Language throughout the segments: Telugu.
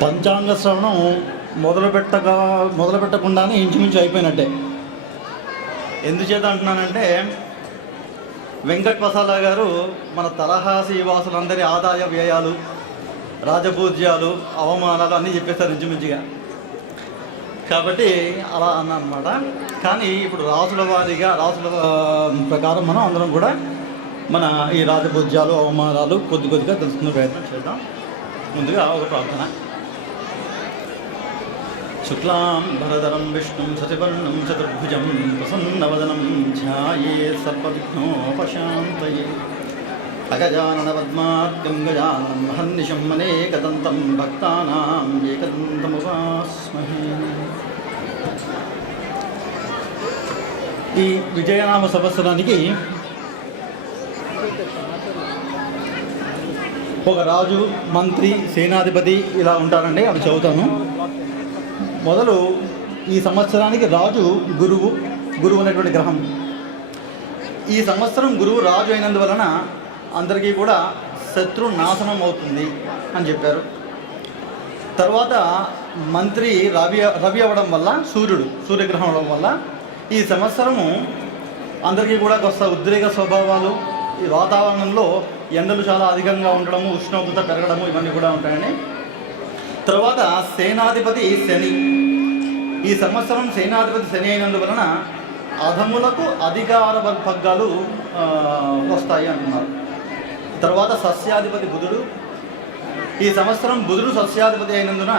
పంచాంగ శ్రవణం మొదలుపెట్టకుండానే ఇంచుమించు అయిపోయినట్టే. ఎందుచేత అంటున్నానంటే, వెంకట్ ప్రసాద్ గారు మన తరహాసి వాసులందరి ఆదాయ వ్యయాలు, రాజపూజ్యాలు, అవమానాలు అన్నీ చెప్పేస్తారు ఇంచుమించుగా. కాబట్టి అలా అన్నమాట. కానీ ఇప్పుడు రాసుల వారీగా రాసుల ప్రకారం మనం అందరం కూడా మన ఈ రాజపూజ్యాలు, అవమానాలు కొద్దిగా తెలుసుకునే ప్రయత్నం చేద్దాం. ముందుగా ఒక ప్రార్థన. శుక్లాం భరధరం విష్ణుం శశివర్ణం చతుర్భుజం ప్రసన్నవదనం ధ్యాయేత్ సర్వవిఘ్నోపశాంతయే. అగజానన పద్మార్గం గజాననం మహర్నిశం అనేకదంతం భక్తానాం ఏకదంతముపాస్మహే. ఈ విజయనామ సంవత్సరానికి ఒక రాజు, మంత్రి, సేనాధిపతి ఇలా ఉంటారండి. అవి చదువుతాను. మొదలు ఈ సంవత్సరానికి రాజు గురువు అనేటువంటి గ్రహం. ఈ సంవత్సరం గురువు రాజు అయినందువలన అందరికీ కూడా శత్రు నాశనం అవుతుంది అని చెప్పారు. తర్వాత మంత్రి రవి అవ్వడం వల్ల, సూర్యగ్రహం అవ్వడం వల్ల ఈ సంవత్సరము అందరికీ కూడా కొత్త ఉద్రేక స్వభావాలు, ఈ వాతావరణంలో ఎండలు చాలా అధికంగా ఉండడము, ఉష్ణోగ్రత పెరగడము ఇవన్నీ కూడా ఉంటాయని. తర్వాత సేనాధిపతి శని. ఈ సంవత్సరం సేనాధిపతి శని అయినందువలన అధములకు అధికార పగ్గాలు వస్తాయి అంటున్నారు. తర్వాత సస్యాధిపతి బుధుడు. ఈ సంవత్సరం బుధుడు సస్యాధిపతి అయినందున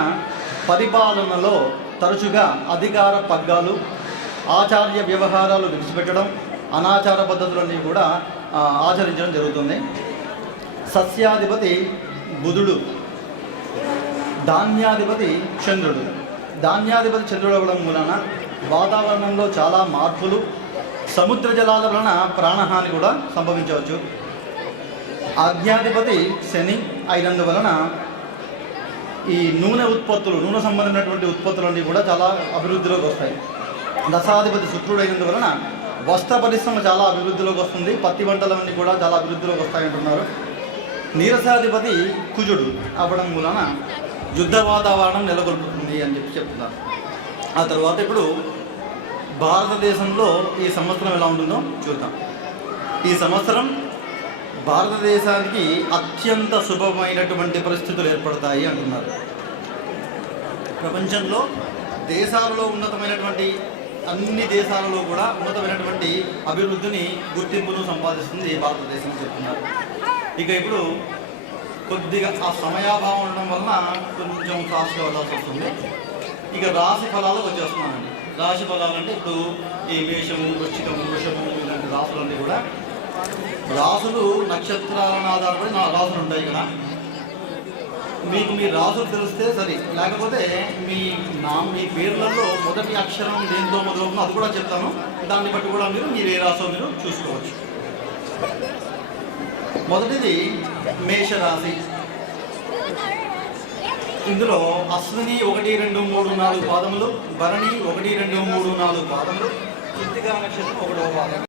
పరిపాలనలో తరచుగా అధికార పగ్గాలు, ఆచార్య వ్యవహారాలు విడిచిపెట్టడం, అనాచార పద్ధతులన్నీ కూడా ఆచరించడం జరుగుతుంది. సస్యాధిపతి బుధుడు, ధాన్యాధిపతి చంద్రుడు. ధాన్యాధిపతి చంద్రుడు అవ్వడం వలన వాతావరణంలో చాలా మార్పులు, సముద్ర జలాల వలన ప్రాణహాని కూడా సంభవించవచ్చు. ఆజ్ఞాధిపతి శని అయినందువలన ఈ నూనె సంబంధించినటువంటి ఉత్పత్తులన్నీ కూడా చాలా అభివృద్ధిలోకి వస్తాయి. దశాధిపతి శుక్రుడు అయినందువలన వస్త్ర పరిశ్రమ చాలా అభివృద్ధిలోకి వస్తుంది. పత్తి వంటలన్నీ కూడా చాలా అభివృద్ధిలోకి వస్తాయంటున్నారు. నీరసాధిపతి కుజుడు అవ్వడం వలన యుద్ధ వాతావరణం నెలకొల్పుతుంది అని చెప్తున్నారు. ఆ తర్వాత ఇప్పుడు భారతదేశంలో ఈ సంవత్సరం ఎలా ఉంటుందో చూద్దాం. ఈ సంవత్సరం భారతదేశానికి అత్యంత శుభమైనటువంటి పరిస్థితులు ఏర్పడతాయి అంటున్నారు. ప్రపంచంలో దేశాలలో ఉన్నతమైనటువంటి అన్ని దేశాలలో కూడా ఉన్నతమైనటువంటి అభివృద్ధిని, గుర్తింపును సంపాదిస్తుంది భారతదేశం చెప్తున్నారు. ఇక ఇప్పుడు కొద్దిగా ఆ సమయాభావం ఉండడం వలన కొంచెం ఫాస్ట్గా వెళ్ళాల్సి వస్తుంది. ఇక రాశి ఫలాలకు వచ్చేస్తున్నానండి. రాశి ఫలాలు అంటే ఇప్పుడు ఈ మేషము, వృశ్చికము, వృషభము ఇలాంటి రాసులన్నీ కూడా రాసులు నక్షత్రాలను ఆధారపడి రాసులు ఉంటాయి. ఇక్కడ మీకు మీ రాసులు తెలిస్తే సరే, లేకపోతే మీ పేర్లలో మొదటి అక్షరం దేంతో మొదలవుతుందో అది కూడా చెప్తాను. దాన్ని బట్టి కూడా మీరు ఏ రాసో మీరు చూసుకోవచ్చు. మొదటిది మేషరాశి. ఇందులో అశ్విని 1, 2, 3, 4 పాదములు, భరణి 1, 2, 3, 4 పాదములు, కృత్తికా నక్షత్రం 1వ పాదం.